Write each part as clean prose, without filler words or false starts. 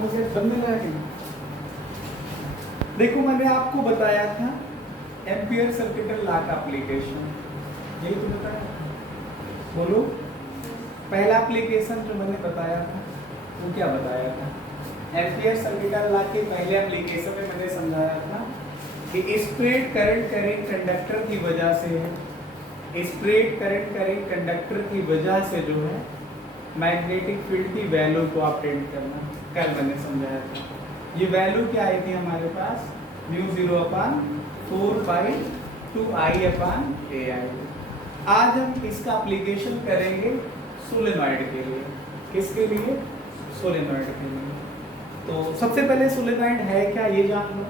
बनने लगे। देखो मैंने आपको बताया था एम्पियर सर्किटल लॉ का एप्लीकेशन, यही तो बताया था। बोलो पहला एप्लीकेशन जो मैंने बताया था वो क्या बताया था? एम्पियर सर्किटल लॉ के पहले एप्लीकेशन में मैंने समझाया था कि स्ट्रेट करंट कैरिंग कंडक्टर की वजह से है, स्ट्रेट करंट कैरिंग कंडक्टर की वजह से जो है मैग्नेटिक फील्ड की वैल्यू को अपडेट करना, कल मैंने समझाया था। ये वैल्यू क्या आई थी हमारे पास? Mu 0/4/2I/AI। आज हम इसका एप्लीकेशन करेंगे सोलेनॉइड के लिए। किसके लिए? सोलेनॉइड के लिए। तो सबसे पहले सोलेनॉइड है क्या ये जान लो।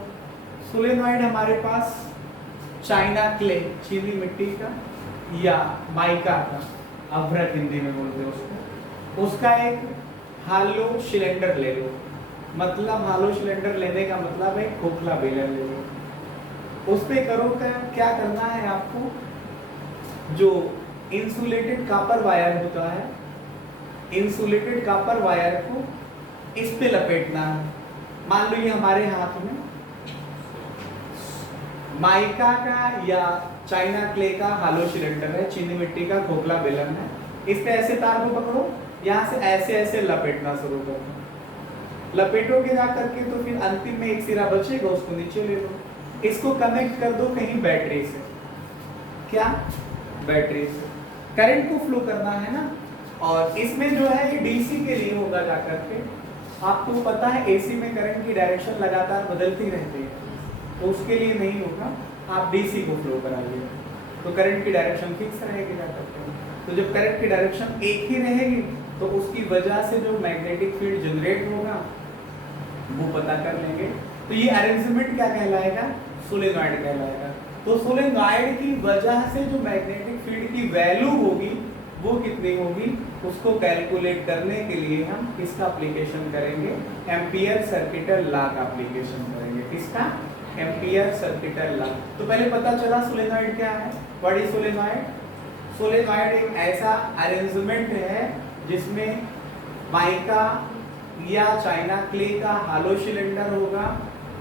सोलेनॉइड हमारे पास चाइना क्ले, चीनी मिट्टी का या माइका का, अभ्रक हिंदी में बोलते हैं उसको, उसका एक हालो सिलेंडर ले लो। मतलब हालो सिलेंडर लेने का मतलब है खोखला बेलर ले लो। उस पे करो क्या करना है आपको? जो इंसुलेटेड कॉपर वायर होता है, इंसुलेटेड कॉपर वायर को इस पे लपेटना है। मान लो ये हमारे हाथ में माइका का या चाइना क्ले का हालो सिलेंडर है, चीनी मिट्टी का खोखला बेलन है। इस पे ऐसे तार को पकड़ो, यहाँ से ऐसे ऐसे लपेटना शुरू करो। लपेटोगे जा करके तो फिर अंतिम में एक सिरा बचेगा, उसको नीचे ले लो। इसको कनेक्ट कर दो कहीं बैटरी से। क्या? बैटरी से करंट को फ्लो करना है ना। और इसमें जो है ये डीसी के लिए होगा जा करके। आपको पता है एसी में करंट की डायरेक्शन लगातार बदलती रहती है, तो उसके लिए नहीं होगा। आप डीसी को फ्लो कराइए तो करंट की डायरेक्शन फिक्स रहेगी जा करके। तो जब करंट की डायरेक्शन एक ही रहेगी तो उसकी वजह से जो मैग्नेटिक फील्ड जनरेट होगा वो पता कर लेंगे। तो ये अरेंजमेंट क्या कहलाएगा? सोलेनॉइड कहलाएगा। तो सोलेनॉइड की वजह से जो मैग्नेटिक फील्ड की वैल्यू होगी वो कितनी होगी, उसको कैलकुलेट करने के लिए हम किसका एप्लीकेशन करेंगे? एम्पियर सर्किटल लॉ का एप्लीकेशन करेंगे। किसका? Ampere circuital law. तो पहले पता चला सोलेनॉइड क्या है। What is solenoid? सोलेनॉइड एक ऐसा अरेंजमेंट है जिसमें माइका या चाइना क्ले का हालो सिलेंडर होगा,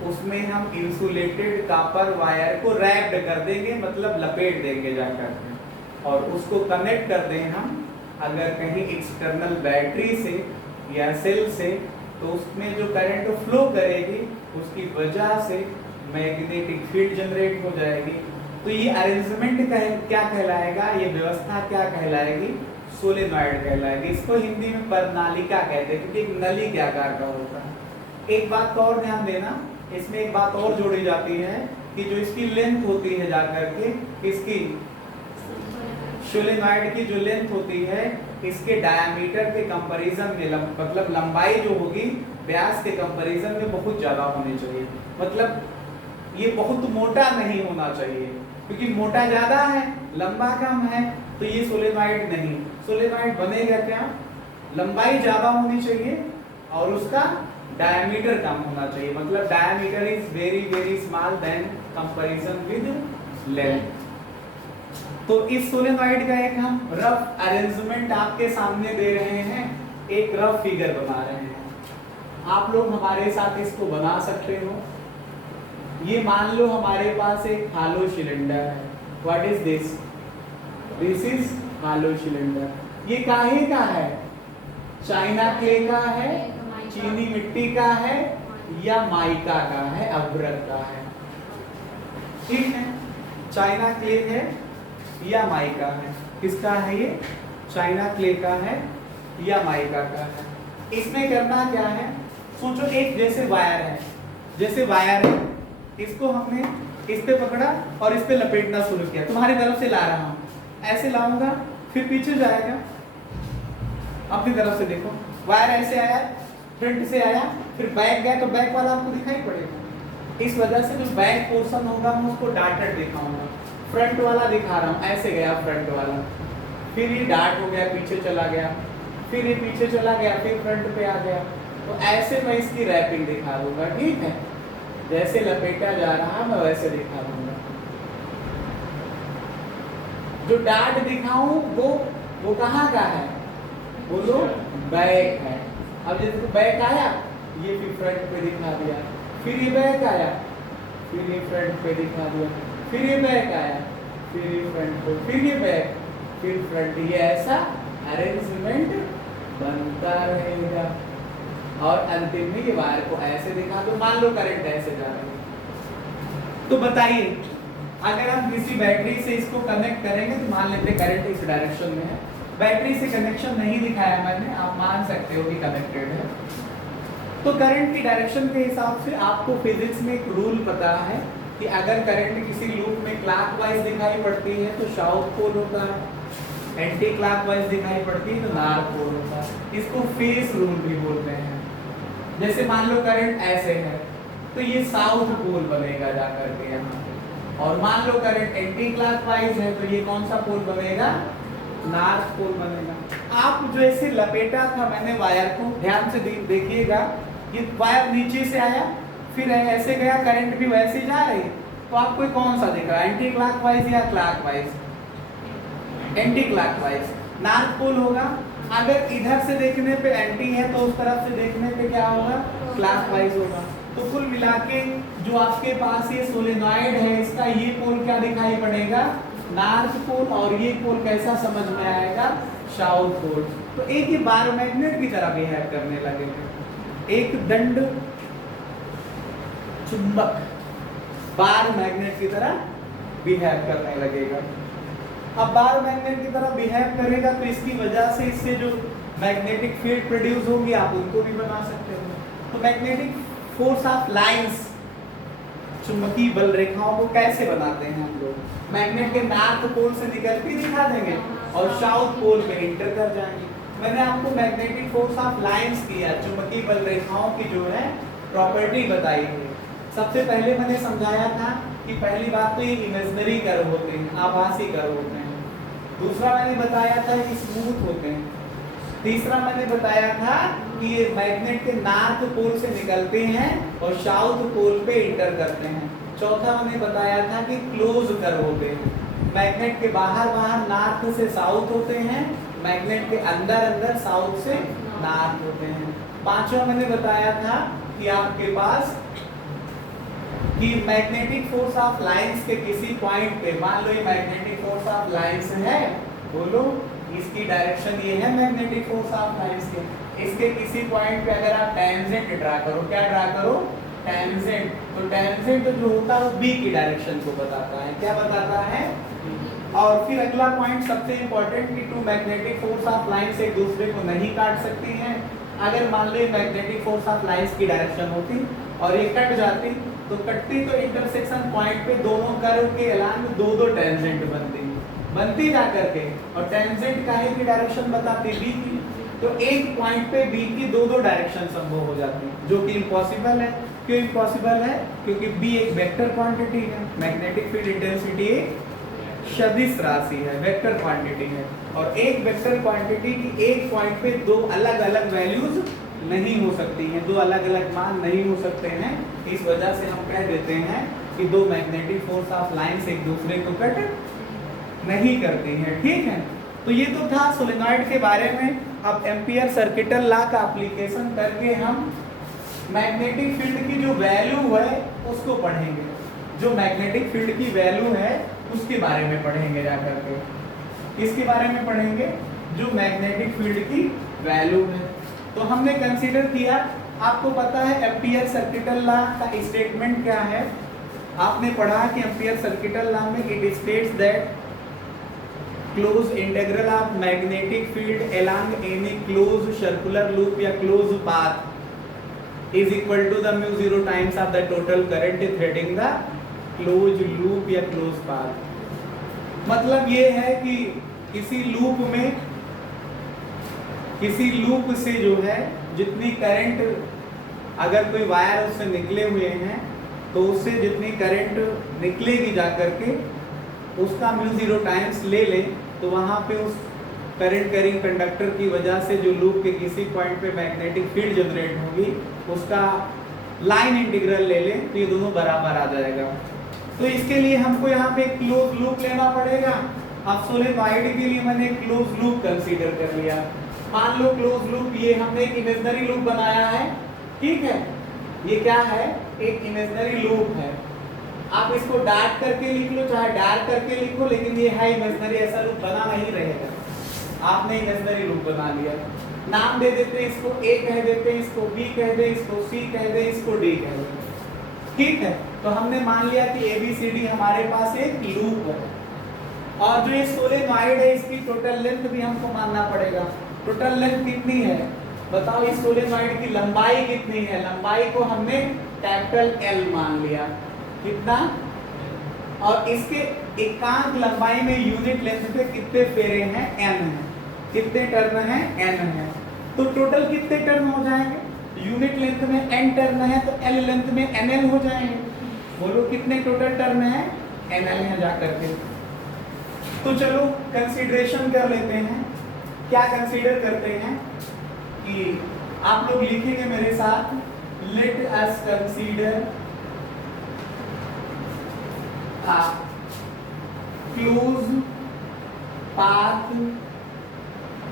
उसमें हम इंसुलेटेड कॉपर वायर को रैप्ड कर देंगे, मतलब लपेट देंगे जाकर, और उसको कनेक्ट कर दें हम अगर कहीं एक्सटर्नल बैटरी से या सेल से, तो उसमें जो करंट फ्लो करेगी उसकी वजह से मैग्नेटिक फील्ड जनरेट हो जाएगी। तो ये अरेंजमेंट क्या कहलाएगा? ये व्यवस्था क्या कहलाएगी? सोलेनॉइड कहलाएगी। इसको हिंदी में प्रणालिका कहते हैं क्योंकि एक नली के आकार का होता है। एक बात का और ध्यान देना, इसमें एक बात और जोड़ी जाती है कि जो इसकी लेंथ होती है जाकर के, इसकी सोलेनॉइड की जो लेंथ होती है इसके डायमीटर के कंपैरिजन में, मतलब लंबाई जो होगी व्यास के कंपैरिजन में बहुत ज्यादा होनी चाहिए। मतलब ये बहुत मोटा नहीं होना चाहिए, क्योंकि मोटा ज्यादा है लंबा कम है तो ये सोलेनॉइड नहीं। सोलेनॉइड बनेगा क्या? लंबाई ज्यादा होनी चाहिए और उसका डायमीटर कम होना चाहिए। मतलब diameter is very very small than comparison with length. तो इस सोलेनॉइड का एक हम रफ अरेंजमेंट आपके सामने दे रहे हैं, एक रफ फिगर बना रहे हैं। आप लोग हमारे साथ इसको बना सकते हो। ये मान लो हमारे पास एक हालो सिलेंडर है। What is this? This is hello cylinder. ये काहे का है? चाइना क्ले का है, चीनी मिट्टी का है या माइका का है, अभ्रक का है। ठीक है, चाइना क्ले है या माइका है। किसका है ये? चाइना क्ले का है या माइका का है। इसमें करना क्या है? सोचो एक जैसे वायर है, जैसे वायर है, इसको हमने इस पे पकड़ा और इस पे लपेटना शुरू किया। तुम्हारी तरफ से ला रहा हूं, ऐसे लाऊंगा फिर पीछे जाएगा। अपनी तरफ से देखो, वायर ऐसे आया, फ्रंट से आया, फिर बैक गया तो बैक वाला आपको दिखाई पड़ेगा। इस वजह से जो बैक पोर्शन होगा मैं उसको डॉटेड दिखाऊंगा। फ्रंट वाला दिखा रहा हूँ, ऐसे गया फ्रंट वाला, फिर ये डॉट हो गया, पीछे चला गया, फिर ये पीछे चला गया, फिर फ्रंट पे आ गया। तो ऐसे मैं इसकी रैपिंग दिखा दूंगा। ठीक है, जैसे लपेटा जा रहा मैं वैसे दिखा दूंगा। जो डॉट दिखाऊं वो कहाँ का है? बोलो बैक है। अब जैसे बैक आया, ये भी फ्रंट पे दिखा दिया, फिर ये बैक आया, फिर ये फ्रंट पे दिखा दिया, फिर ये बैक आया, फिर ये फ्रंट पे, फिर ये बैक, फिर फ्रंट, ये ऐसा अरेंजमेंट बनता रहेगा। और अंतिम में ये वायर को ऐसे दिखा दो, मान लो करंट ऐसे जा रहा है, तो बताइए अगर हम किसी बैटरी से इसको कनेक्ट करेंगे तो मान लेते करंट इस डायरेक्शन में है, बैटरी से कनेक्शन नहीं दिखाया मैंने, आप मान सकते हो कि कनेक्टेड है। तो करंट की डायरेक्शन के हिसाब से आपको फिजिक्स में एक रूल पता है कि अगर करंट किसी लूप में क्लॉकवाइज दिखाई पड़ती है तो साउथ पोल होता है, एंटी क्लॉकवाइज दिखाई पड़ती है तो नॉर्थ पोल होता है। इसको फेस रूल भी बोलते हैं। जैसे मान लो करंट ऐसे है तो ये साउथ पोल बनेगा जाकर के यहाँ पे, और मान लो करंट एंटी क्लॉकवाइज है तो ये कौन सा पोल बनेगा, नॉर्थ पोल बनेगा। आप जो ऐसे लपेटा था मैंने वायर को, ध्यान से देखिएगा, ये वायर नीचे से आया फिर ऐसे गया, करंट भी वैसे जा रही है, तो आपको कौन सा दिख रहा है, एंटी क्लॉकवाइज या clockwise, anticlockwise, north pole होगा। अगर इधर से देखने पे एंटी है तो उस तरफ से देखने पे क्या होगा, क्लॉकवाइज होगा। तो कुल मिला के जो आपके पास ये सोलेनॉइड है इसका ये पोल क्या दिखाई पड़ेगा, नॉर्थ पोल, और ये पोल कैसा समझ में आएगा, साउथ पोल। तो एक ही बार मैग्नेट की तरह बिहेव करने लगेगा, एक दंड चुंबक बार मैग्नेट की तरह बिहेव करने लगेगा। अब बार मैग्नेट की तरह बिहेव करेगा तो इसकी वजह से इससे जो मैग्नेटिक फील्ड प्रोड्यूस होगी आप उनको भी बना सकते हो। तो मैग्नेटिक फोर्स ऑफ लाइंस, चुंबकीय बल रेखाओं को कैसे बनाते हैं हम लोग, मैग्नेट के नॉर्थ पोल से निकलती दिखा देंगे और साउथ पोल पे इंटर कर जाएंगे। मैंने आपको मैग्नेटिक फोर्स ऑफ लाइंस किया, चुंबकीय बल रेखाओं की जो है प्रॉपर्टी बताई है। सबसे पहले मैंने समझाया था कि पहली बात तो ये इमेजिनरी कर्व होते हैं, आभासी कर्व होते हैं। दूसरा मैंने बताया था कि स्मूथ होते हैं। तीसरा मैंने बताया था कि ये मैग्नेट के नॉर्थ पोल से निकलते हैं और साउथ पोल पे इंटर करते हैं। चौथा मैंने बताया था कि क्लोज कर्व होते हैं, मैग्नेट के बाहर नॉर्थ से साउथ होते हैं, मैग्नेट के अंदर साउथ से नॉर्थ होते हैं। पांचवा मैंने बताया था कि आपके पास कि मैग्नेटिक फोर्स ऑफ लाइंस के किसी पॉइंट पे, मान लो ये मैग्नेटिक फोर्स ऑफ लाइंस है, बोलो इसकी डायरेक्शन ये है मैग्नेटिक फोर्स ऑफ लाइंस के, इसके किसी पॉइंट पे अगर आप टेंजेंट ड्रा करो, क्या ड्रा करो, टेंजेंट, तो टेंजेंट जो होता है वो बी की डायरेक्शन को बताता है, क्या बताता है। और फिर अगला पॉइंट सबसे इंपॉर्टेंट कि two magnetic force of lines एक दूसरे को नहीं काट सकती हैं। अगर मान लो मैग्नेटिक फोर्स ऑफ लाइंस की डायरेक्शन होती और ये कट जाती तो कटती तो इंटरसेक्शन पॉइंट पे दोनों कर्व के अलांग दो टेंजेंट बनती जा करके, और टेंजेंट काहे की डायरेक्शन बताती, बी की। तो एक पॉइंट पे बी की दो डायरेक्शन संभव हो जाती है, जो कि इम्पॉसिबल है। क्यों इम्पॉसिबल है, क्योंकि बी एक वेक्टर क्वांटिटी है, मैग्नेटिक फील्ड इंटेंसिटी एक सदिश राशि है, वेक्टर क्वांटिटी है, और एक वेक्टर क्वांटिटी की एक पॉइंट पे दो अलग अलग वैल्यूज नहीं हो सकती हैं, दो अलग अलग मान नहीं हो सकते हैं। इस वजह से हम कह देते हैं कि दो मैग्नेटिक फोर्स ऑफ लाइंस एक दूसरे को कट नहीं करती हैं, ठीक है। तो ये तो था सोलेनॉइड के बारे में। अब एम्पियर सर्किटल लॉ का एप्लीकेशन करके हम मैग्नेटिक फील्ड की जो वैल्यू है उसको पढ़ेंगे, जो मैग्नेटिक फील्ड की वैल्यू है उसके बारे में पढ़ेंगे जाकर के। किसके बारे में पढ़ेंगे, जो मैग्नेटिक फील्ड की वैल्यू है। तो हमने कंसीडर किया, आपको पता है एम्पियर सर्किटल लॉ का स्टेटमेंट क्या है, आपने पढ़ा कि एम्पियर सर्किटल लॉ में it states that close integral of magnetic field along any close circular loop या close path is equal to the mu 0 times of the total current threading the close loop या close path. मतलब ये है कि किसी loop से जो है जितनी करंट, अगर कोई वायर उससे निकले हुए हैं तो उससे जितनी करंट निकलेगी जाकर के उसका म्यू 0 टाइम्स ले लें, तो वहाँ पे उस करंट कैरिंग कंडक्टर की वजह से जो लूप के किसी पॉइंट पे मैग्नेटिक फील्ड जनरेट होगी उसका लाइन इंटीग्रल ले लें, तो ये दोनों बराबर आ जाएगा। तो इसके लिए हमको यहाँ पे क्लोज लूप लेना पड़ेगा। अब सोलेनॉइड के लिए मैंने क्लोज लूप कंसीडर कर लिया। मान लो क्लोज लूप, ये हमने एक इमेजिनरी लूप बनाया है, ठीक है, ये क्या है, एक इमेजिनरी लूप है। आप इसको डार्क करके लिख लो चाहे डार्क करके लिखो, लेकिन ये है इमेजिनरी, ऐसा लूप बना नहीं रहेगा। आपने इमेजिनरी लूप बना लिया, नाम दे देते हैं इसको, ए कह देते हैं, इसको बी कह दे, इसको सी कह दे, इसको डी कह दे। ठीक है, तो हमने मान लिया कि ABCD हमारे पास एक लूप है। और जो ये सोलेनॉइड है इसकी टोटल लेंथ भी हमको मानना पड़ेगा। टोटल लेंथ कितनी है बताओ, इस सोलेनॉइड की लंबाई कितनी है? लंबाई को हमने कैपिटल L मान लिया, कितना? और इसके एकांक लंबाई में यूनिट लेंथ पे कितने फेरे हैं? N है। कितने टर्न है? N है। तो टोटल कितने टर्न हो जाएंगे? यूनिट लेंथ में n टर्न है तो L लेंथ में NL हो जाएंगे। बोलो कितने टोटल टर्न है? NL है जाकर के। तो चलो कंसीडरेशन कर लेते हैं। क्या कंसीडर करते हैं कि आप लोग लिखेंगे मेरे साथ, let us consider a closed path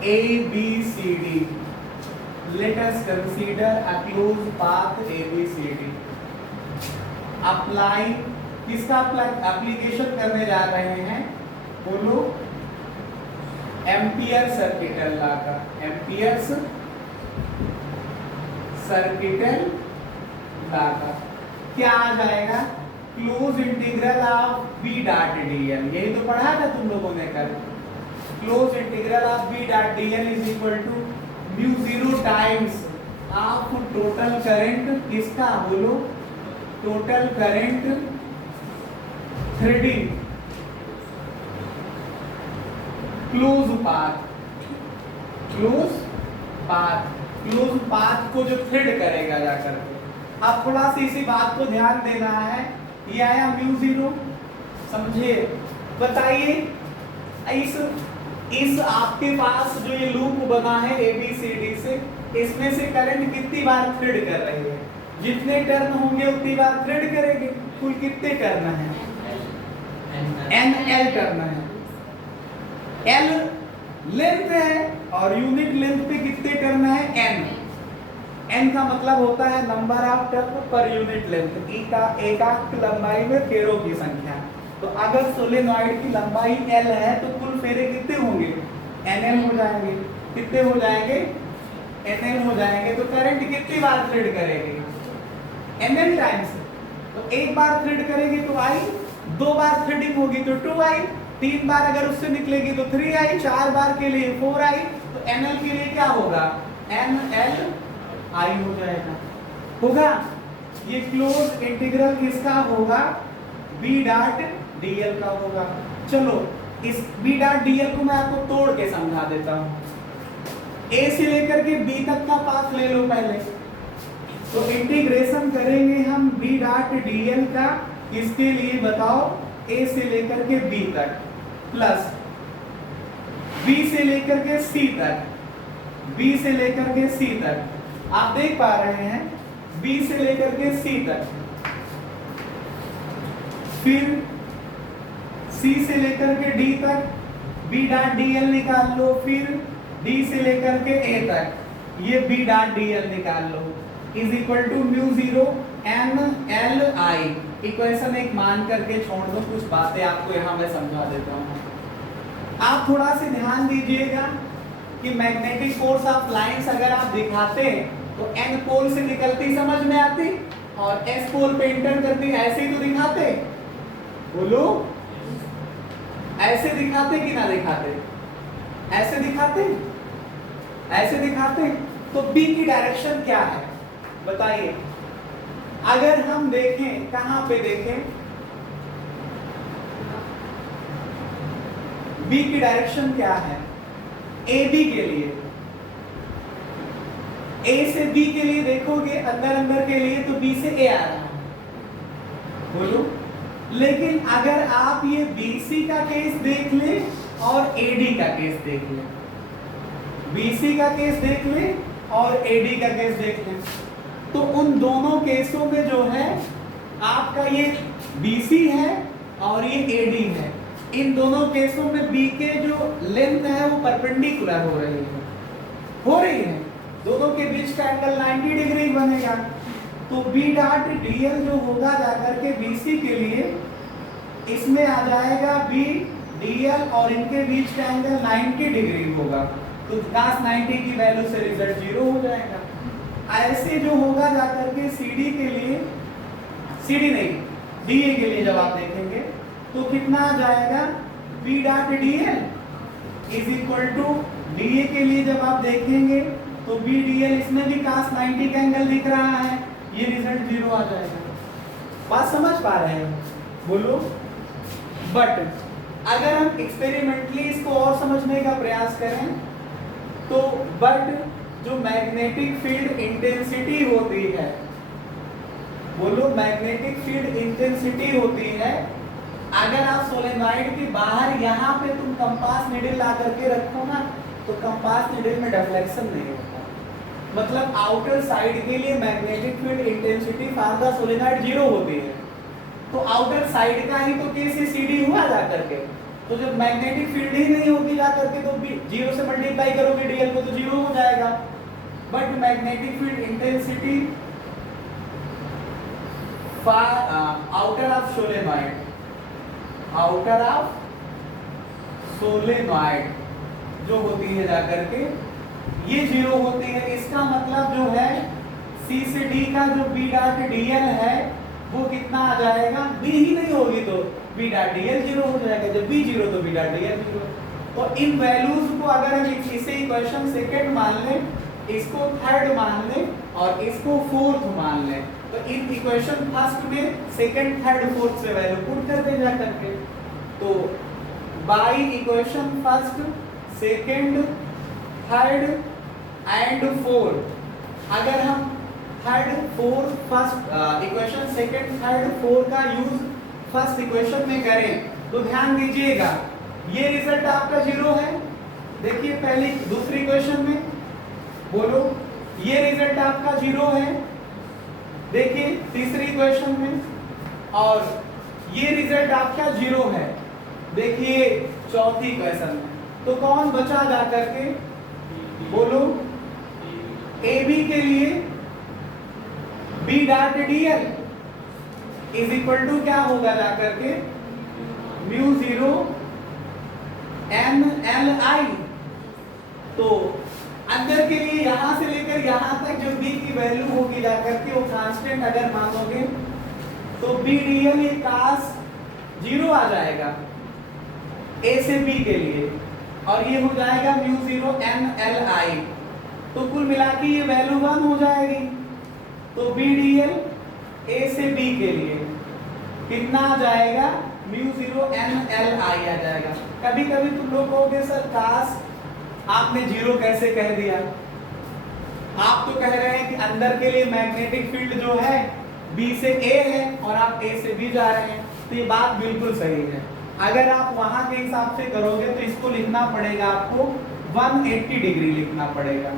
ABCD. Let us consider a closed path ABCD. Apply, किसका एप्लीकेशन करने जा रहे हैं? बोलो एम्पियर सर्किटल लॉ का। एम्पियर सर्किटल लॉ का क्या आ जाएगा? Close integral of B dot dl, यही तो पढ़ा था तुम लोगों ने कल। Close integral of B dot dl is equal to mu 0 times of total current, किसका? बोलो total current threading close path. Close path, close path को जो थ्रेड करेगा जाकर के। अब थोड़ा सी इसी बात को ध्यान देना है। ये आया म्यू 0, समझे? बताइए इस आपके पास जो ये लूप बना है ABCD से, इसमें से करंट कितनी बार थ्रेड कर रही है? जितने टर्न होंगे उतनी बार थ्रेड करेंगे। कुल कितने टर्न है? NL टर्न है। L लेंथ है और यूनिट लेंथ पे कितने टर्न है? N। N का मतलब होता है number of turn per unit length, E का एकांक लंबाई में फेरों की संख्या। तो अगर सोलेनॉइड की लंबाई L है तो कुल फेरे कितने होंगे? NL हो जाएंगे। कितने हो जाएंगे? NL हो जाएंगे। तो करंट कितनी बार थ्रेड करेगी? NL times. तो एक बार थ्रेड करेगी तो I, दो बार थ्रेडिंग होगी तो 2I, तीन बार अगर उससे निकलेगी तो 3I, चार बार के लिए 4I। तो NL के लिए क्या होगा? NL I हो जाएगा। होगा ये क्लोज इंटीग्रल किसका होगा? B डॉट dl का होगा। चलो इस B डॉट dl को मैं आपको तोड़ के समझा देता हूँ। A से लेकर के B तक का पाथ ले लो पहले। तो इंटीग्रेशन करेंगे हम B डॉट dl का, इसके लिए बताओ A से लेकर के B तक प्लस B से लेकर के C तक, B से लेकर के C तक। आप देख पा रहे हैं B से लेकर के C तक, फिर C से लेकर के D तक B डॉट dl निकाल लो, फिर D से लेकर के A तक ये B डॉट dl निकाल लो, is equal to mu 0 NLI। Equation एक मान करके छोड़ दो, कुछ बातें आपको यहाँ मैं समझा देता हूँ। आप थोड़ा सा ध्यान दीजिएगा कि मैग्नेटिक फोर्स ऑफ लाइंस अगर आप दिखाते तो N पोल से निकलती समझ में आती और S पोल पे इंटर करती, ऐसे ही तो दिखाते। बोलो ऐसे दिखाते कि ना दिखाते? ऐसे दिखाते, ऐसे दिखाते। तो B की डायरेक्शन क्या है बताइए? अगर हम देखें, कहां पे देखें? B की डायरेक्शन क्या है? AB के लिए, A से B के लिए देखोगे अंदर अंदर के लिए तो B से A आ रहा है। बोलो लेकिन अगर आप ये BC का केस देख ले और AD का केस देख ले, BC का केस देख ले और AD का केस देख ले, तो उन दोनों केसों में जो है आपका ये BC है और ये AD है। इन दोनों केसों में B के जो लेंथ है वो परपेंडिकुलर हो रही है, दोनों के बीच का एंगल 90 डिग्री बनेगा। तो बी डॉट डीएल जो होगा जाकर के बीसी के लिए इसमें आ जाएगा बी डीएल और इनके बीच का एंगल 90 डिग्री होगा। तो cos 90 की वैल्यू से रिजल्ट 0 हो जाएगा। ऐसे जो होगा जाकर के सीडी के लिए, सीडी नहीं डीए के लिए जब आप देखेंगे तो कितना आ जाएगा, B dot dl is equal to dA के लिए जब आप देखेंगे तो बी डीएल, इसमें भी cos 90 का एंगल दिख रहा है, ये रिजल्ट 0 आ जाएगा। बात समझ पा रहे हैं? बोलो। बट अगर हम एक्सपेरिमेंटली इसको और समझने का प्रयास करें तो बट जो मैग्नेटिक फील्ड इंटेंसिटी होती है, बोलो, मैग्नेटिक फील्ड इंटेंसिटी होती है, अगर आप सोलेनॉइड के बाहर यहाँ पे तुम कंपास नीडल ला करके रखो ना तो कंपास नीडल में डिफ्लेक्शन नहीं होता। मतलब आउटर साइड के लिए magnetic field intensity for the solenoid 0 होती है। तो आउटर साइड का ही तो के से सीडी हुआ जाकर के, तो जब मैग्नेटिक फील्ड ही नहीं होगी जाकर के तो 0 से मल्टीप्लाई करोगे डीएल को तो 0 हो जाएगा। But magnetic field intensity outer of solenoid, outer of solenoid जो होती है जाकर के ये 0 होती है। इसका मतलब जो है सी से डी का जो बी डॉट डीएल है वो कितना आ जाएगा, बी ही नहीं होगी तो बी डॉट डीएल 0 हो जाएगा, जब बी 0 तो बी डॉट डीएल 0। तो इन वैल्यूज को अगर हम इसे इक्वेशन सेकंड मान लें, इसको थर्ड मान लें और इसको फोर्थ मान लें, तो इन इक्वेशन फर्स्ट में सेकंड थर्ड फोर्थ से वैल्यू पुट कर दे जा करके। तो by equation first second third and fourth, अगर हम third fourth first equation second third fourth का यूज फर्स्ट इक्वेशन में करें तो ध्यान दीजिएगा ये रिजल्ट आपका 0 है। देखिए पहली दूसरी इक्वेशन में, बोलो, ये रिजल्ट आपका 0 है। देखिए तीसरी इक्वेशन में, और ये रिजल्ट आपका 0 है। देखिए चौथी इक्वेशन में, तो कौन बचा जा करके, बोलो, ए बी के लिए B dot dl is equal to क्या होगा जा करके, म्यू 0 एन एल आई। तो अंदर के लिए यहां से लेकर यहां तक जो बी की वैल्यू होगी जा करके वो कांस्टेंट अगर मानोगे तो बी डीएल ये cos 0 आ जाएगा ए से बी के लिए, और ये हो जाएगा म्यू 0 एन एल आई। तो कुल मिला के ये वैल्यू 1 हो जाएगी। तो बी डीएल ए से बी के लिए कितना आ जाएगा, म्यू 0 एन एल आई आ जाएगा। कभी कभी तुम लोग कहोगे सर काश आपने 0 कैसे कह दिया। आप तो कह रहे हैं कि अंदर के लिए मैग्नेटिक फील्ड जो है बी से ए है और आप ए से बी जा रहे हैं, तो ये बात बिल्कुल सही है। अगर आप वहां के हिसाब से करोगे तो इसको लिखना पड़ेगा आपको 180 डिग्री लिखना पड़ेगा।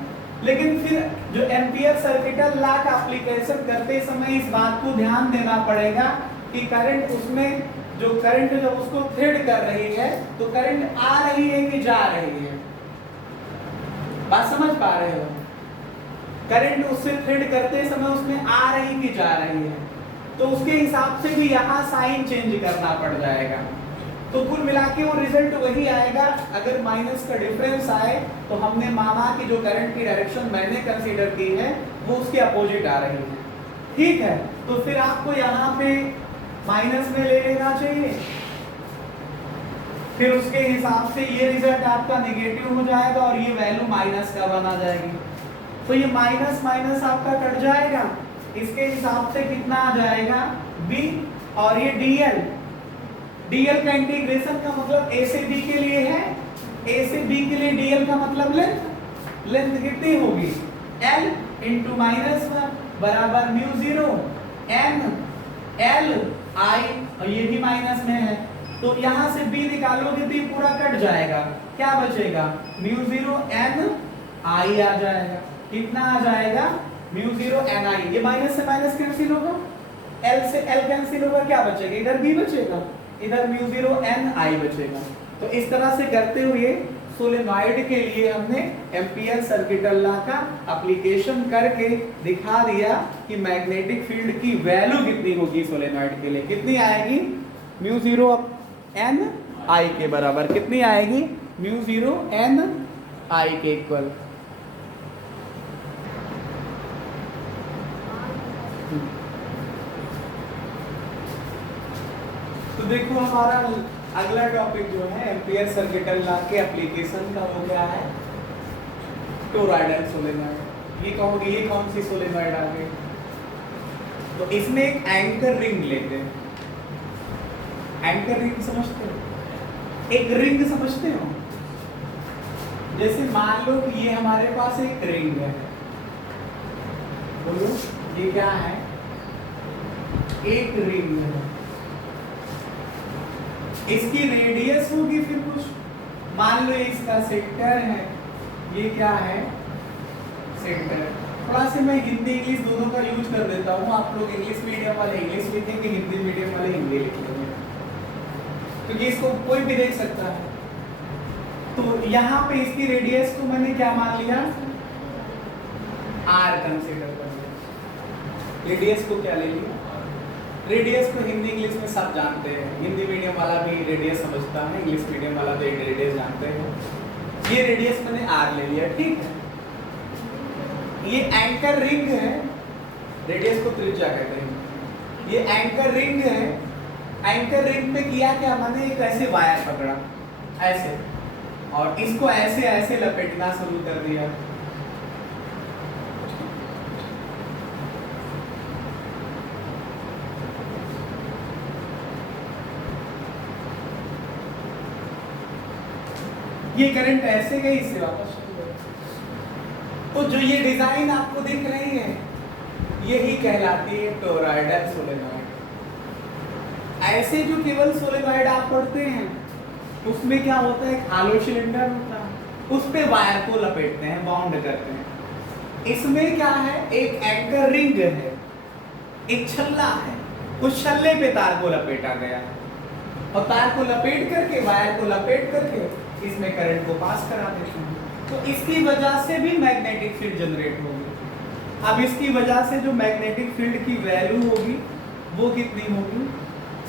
लेकिन फिर जो एम्पियर सर्किटल लॉ का एप्लीकेशन करते समय इस बात को ध्यान देना पड़ेगा कि करंट उसमें जो करंट जब उसको थ्रेड कर रही है तो करंट आ रही है कि जा रही है। बात समझ पा रहे हो? करंट उससे थ्रेड करते समय उसमें आ रही कि जा रही है, तो उसके हिसाब से भी यहाँ साइन चेंज करना पड़ जाएगा। तो कुल मिला के वो रिजल्ट वही आएगा। अगर माइनस का डिफरेंस आए तो हमने माना कि जो करंट की डायरेक्शन मैंने कंसीडर की है वो उसके अपोजिट आ रही है। ठीक है, तो फिर आपको यहाँ पे माइनस में ले लेना चाहिए, फिर उसके हिसाब से ये रिजल्ट आपका नेगेटिव हो जाएगा और ये वैल्यू माइनस का बना जाएगी। तो ये माइनस माइनस आपका कट जाएगा, इसके हिसाब से कितना आ जाएगा b, और ये dl, dl का इंटीग्रेशन का मतलब a से b के लिए है, a से b के लिए dl का मतलब लेंथ, लेंथ कितनी होगी l इंटू -1 बराबर म्यू 0 n l i, और ये भी माइनस में है तो यहाँ से b निकालोगे तो ये पूरा कट जाएगा, क्या बचेगा म्यू 0 n i आ जाएगा। कितना आ जाएगा म्यू 0 n i, ये माइनस से माइनस कैंसिल होगा, l से l कैंसिल होगा, क्या बचेगा इधर b बचेगा, इधर म्यू 0 n i बचेगा। तो इस तरह से करते हुए सोलेनॉइड के लिए हमने एम्पियर सर्किटल लॉ का एप्लीकेशन करके दिखा दिया कि मैग्नेटिक फील्ड की वैल्यू कितनी होगी सोलेनॉइड के लिए, कितनी आएगी, म्यू 0 n I के बराबर, कितनी आएगी, म्यू 0 n I के इक्वल। तो देखो हमारा अगला टॉपिक जो है एम्पियर सर्किटल लॉ के एप्लीकेशन का, वो क्या है, टोरॉइडल सोलेनॉइड। ये कहोगे ये कौन सी सोलेनॉइड आ गई, तो इसमें एक एंकर रिंग लेते हैं। एंकर रिंग समझते हो, एक रिंग समझते हो, जैसे मान लो कि ये हमारे पास एक रिंग है, बोलो ये क्या है, एक रिंग है, इसकी रेडियस होगी फिर कुछ, मान लो इसका सेंटर है, ये क्या है, सेंटर। थोड़ा सा मैं हिंदी इंग्लिश दोनों का यूज कर देता हूँ, आप लोग इंग्लिश मीडियम वाले इंग्लिश लिखेंगे, हिंदी मीडियम वाले हिंदी लिख लेंगे, क्योंकि इसको कोई भी देख सकता है। तो यहाँ पे इसकी रेडियस को मैंने क्या मान लिया, r कंसीडर कर लिया। रेडियस को क्या ले लिया, रेडियस को हिंदी इंग्लिश में सब जानते हैं, हिंदी मीडियम वाला भी रेडियस समझता है, इंग्लिश मीडियम वाला भी रेडियस जानते हैं। ये रेडियस मैंने r ले लिया, ठीक है। ये एंकर रिंग है, रेडियस को त्रिज्या कहते हैं। ये एंकर रिंग है, एंकर रिंग पे किया क्या, मैंने एक ऐसे वायर पकड़ा ऐसे, और इसको ऐसे ऐसे लपेटना शुरू कर दिया। ये करंट ऐसे गई, इससे वापस चली गई। तो जो ये डिजाइन आपको दिख रही है, यही कहलाती है टोरॉइडल सोलेनॉइड। ऐसे जो केवल सोलेनॉइड आप पढ़ते हैं, उसमें क्या होता है, एक हालो सिलेंडर होता है, उस पे वायर को लपेटते हैं, बाउंड करते हैं। इसमें क्या है, एक एंकर रिंग है, एक छल्ला है, उस छल्ले पे तार को लपेटा गया है, और तार को लपेट करके, वायर को लपेट करके इसमें करंट को पास करा देते हैं। तो इसकी वजह से भी मैग्नेटिक फील्ड जनरेट होगी। अब इसकी वजह से जो मैग्नेटिक फील्ड की वैल्यू होगी वो कितनी होगी,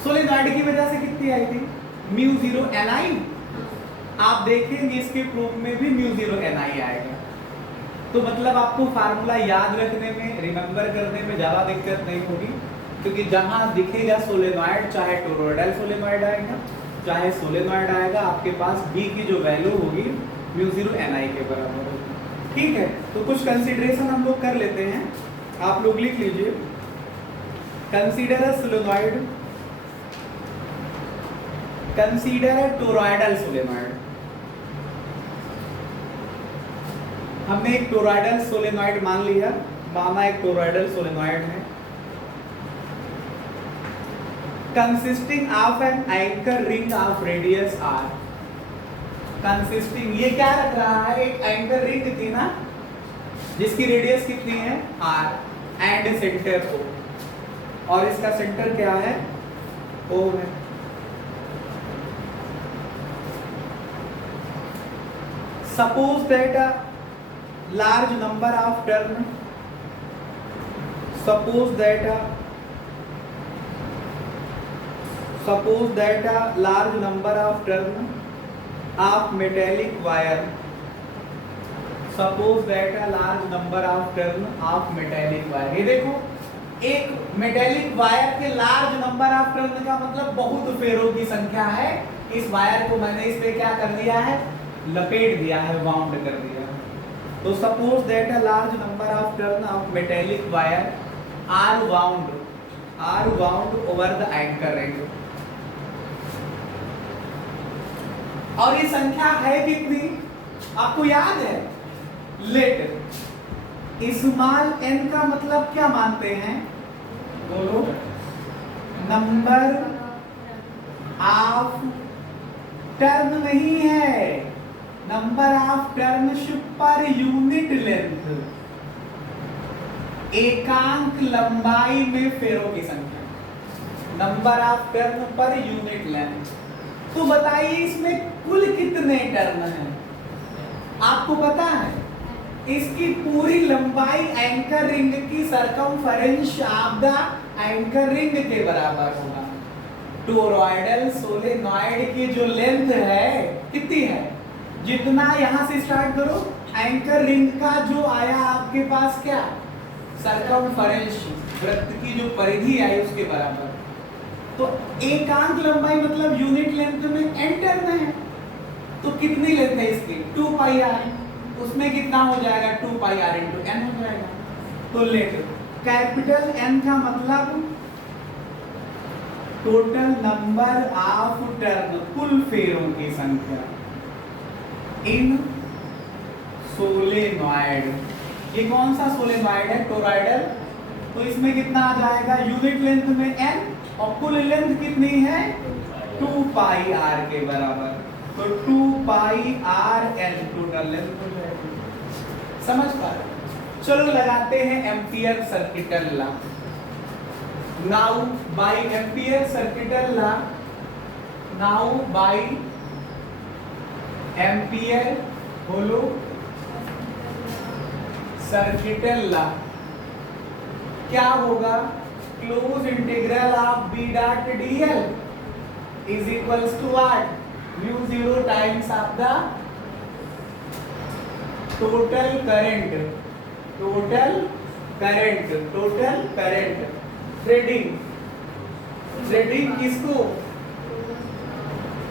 सोलेनॉइड की वजह से कितनी आई थी, म्यू 0 ni। आप देखेंगे इसके प्रूफ में भी म्यू 0 ni आएगा। तो मतलब आपको फार्मूला याद रखने में, रिमेंबर करने में ज़्यादा दिक्कत नहीं होगी, क्योंकि जहाँ दिखेगा सोलेनॉइड, चाहे टोरॉइडल सोलेनॉइड आएगा चाहे सोलेनॉइड आएगा, आपके पास B की जो वैल्यू होगी म्यू 0 ni के बराबर होगी। ठीक है, तो कुछ कंसीडरेशन हम लोग कर लेते हैं, आप लोग लिख लीजिए। Consider a solenoid, consider a toroidal solenoid. हमने एक टोरॉइडल सोलेनॉइड मान लिया, माना एक टोरॉइडल सोलेनॉइड है, consisting of an anchor ring of radius r। consisting, ये क्या रख रहा है, एक एंकर रिंग थी ना, जिसकी रेडियस कितनी है r, एंड सेंटर O, और इसका सेंटर क्या है, O है। Suppose that a large number of turn, suppose that a large number of turn of metallic wire, suppose that a large number of turn of metallic wire। ये देखो, एक metallic wire के large number of turn का मतलब बहुत फेरों की संख्या है। इस वायर को मैंने इस पे क्या कर दिया है, लपेट दिया है, बाउंड कर दिया है। तो suppose that a large number of turn of metallic wire are wound over the anchor ring। और ये संख्या है कितनी, आपको याद है, लेट स्मॉल n का मतलब क्या मानते हैं, बोलो, नंबर ऑफ टर्न नहीं है, number of टर्नशिप per unit length, एकांक लंबाई में फेरों की संख्या, number of turn per unit length. तो बताइए इसमें कुल कितने टर्न हैं, आपको पता है इसकी पूरी लंबाई एंकर रिंग की circumference of the anchor ring के बराबर होगा। टोरॉइडल सोलेनॉइड की जो लेंथ है कितनी है, जितना यहां से स्टार्ट करो एंकर रिंग का जो आया आपके पास क्या सरकमफेरेंस, वृत्त की जो परिधि आई उसके बराबर। तो एकांक लंबाई मतलब यूनिट लेंथ में n टर्म है, तो कितनी लेंथ है इसकी 2 पाई r, उसमें कितना हो जाएगा 2 पाई r into n हो जाएगा। तो लेट कैपिटल N का मतलब टोटल नंबर ऑफ टर्न, कुल फेरों की संख्या इन सोलेनॉइड। ये कौन सा सोलेनॉइड है टोरॉइडल, तो इसमें कितना आ जाएगा यूनिट लेंथ में n और कुल लेंथ कितनी है 2 पाई r के बराबर, तो 2 pi r n total length हो जाएगी। समझ पा रहे? चलो लगाते हैं ampere circuital law. Now by ampere circuital law, now by ampere बोलो सर्किटल लॉ क्या होगा, close integral of b dot dl is equals to what mu 0 times of the total current, total current, total current threading, threading किसको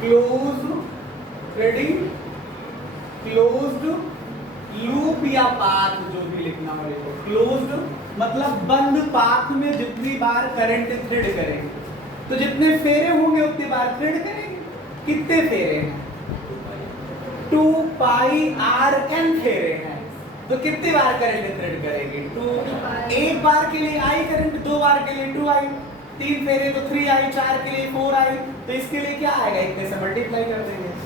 close threading, closed loop या path जो भी लिखना हो लिखो। क्लोज्ड मतलब बंद पाथ में जितनी बार करंट थ्रेड करेंगे, तो जितने फेरे होंगे उतनी बार थ्रेड करेंगे। कितने फेरे हैं 2 पाई r n फेरे हैं, तो कितनी बार करंट थ्रेड करेंगे 2। एक बार के लिए i करंट, 2 बार के लिए 2i, 3 फेरे तो 3i, 4 के लिए 4i, तो इसके लिए क्या आएगा इतने से मल्टीप्लाई कर देंगे।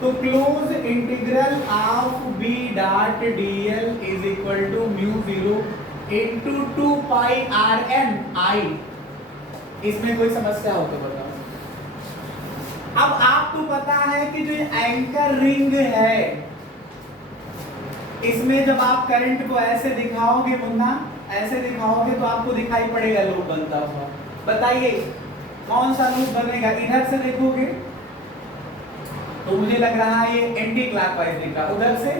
तो close integral of b dot dl is equal to mu 0 into 2 pi r n i। इसमें कोई समस्या हो तो बताओ। अब आपको पता है कि जो एंकर रिंग है इसमें जब आप करंट को ऐसे दिखाओगे मुन्ना, ऐसे दिखाओगे तो आपको दिखाई पड़ेगा लूप बनता हुआ। बताइए कौन सा लूप बनेगा, इधर से देखोगे तो मुझे लग रहा है ये एंटी क्लॉकवाइज दिख रहा, उधर से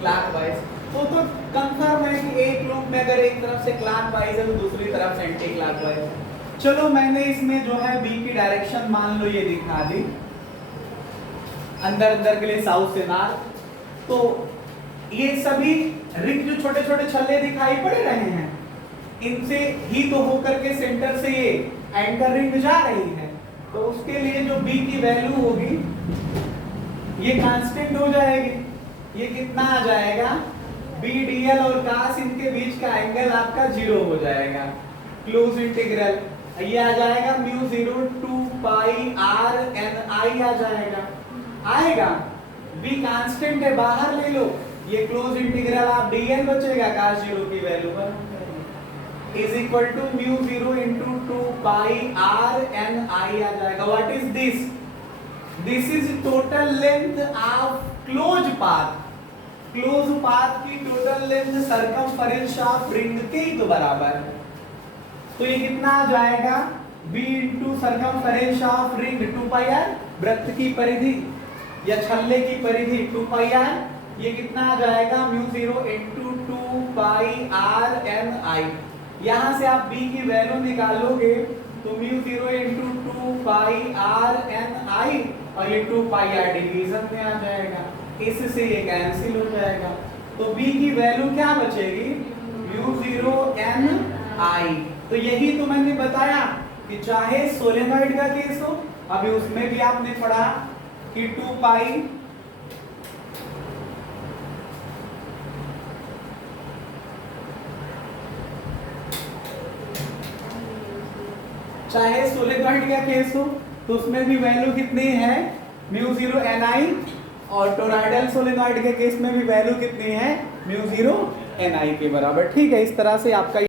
क्लॉकवाइज, तो कंफर्म है कि एक लूप में अगर एक तरफ से क्लॉकवाइज है तो दूसरी तरफ से एंटी क्लॉकवाइज है। चलो मैंने इसमें जो है बी की डायरेक्शन मान लो ये दिखा दी, अंदर अंदर के लिए साउथ से नॉर्थ। तो ये सभी रिंग जो छोटे छोटे छल्ले दिखाई पड़ रहे हैं इनसे ही तो होकर के सेंटर से ये एंकर रिंग जा रही है, तो उसके लिए जो बी की वैल्यू होगी ये कांस्टेंट हो जाएगी। ये कितना आ जाएगा बी डीएल और कास इनके बीच का एंगल आपका 0 हो जाएगा। क्लोज इंटीग्रल ये आ जाएगा mu 0 2 pi r n i आ जाएगा, आएगा। b कांस्टेंट है बाहर ले लो, ये क्लोज इंटीग्रल आप dl बचेगा, cos 0 की वैल्यू पर is equal to mu 0 into 2 pi r n i आ जाएगा। What is this, this is total length of close path, close path की total length circumference of ring के ही तो बराबर है। तो ये कितना आ जाएगा b into circumference of ring 2 pi r, वृत्त की परिधि या छल्ले की परिधि 2 पाई r, ये कितना आ जाएगा mu 0 into 2 pi r n i। यहां से आप b की वैल्यू निकालोगे तो mu 0 into 2 pi r n i और ये 2 पाई r डिवीजन में आ जाएगा, इससे ये कैंसिल हो जाएगा। तो b की वैल्यू क्या बचेगी म्यू 0 n i। तो यही तो मैंने बताया कि चाहे सोलेनॉइड का केस हो, अभी उसमें भी आपने पढ़ा कि 2 पाई चाहे सोलेनॉइड का केस हो तो उसमें भी वैल्यू कितनी है म्यू 0 ni, और टोरॉइडल सोलेनॉइड के केस में भी वैल्यू कितनी है म्यू 0 ni के बराबर। ठीक है, इस तरह से आपका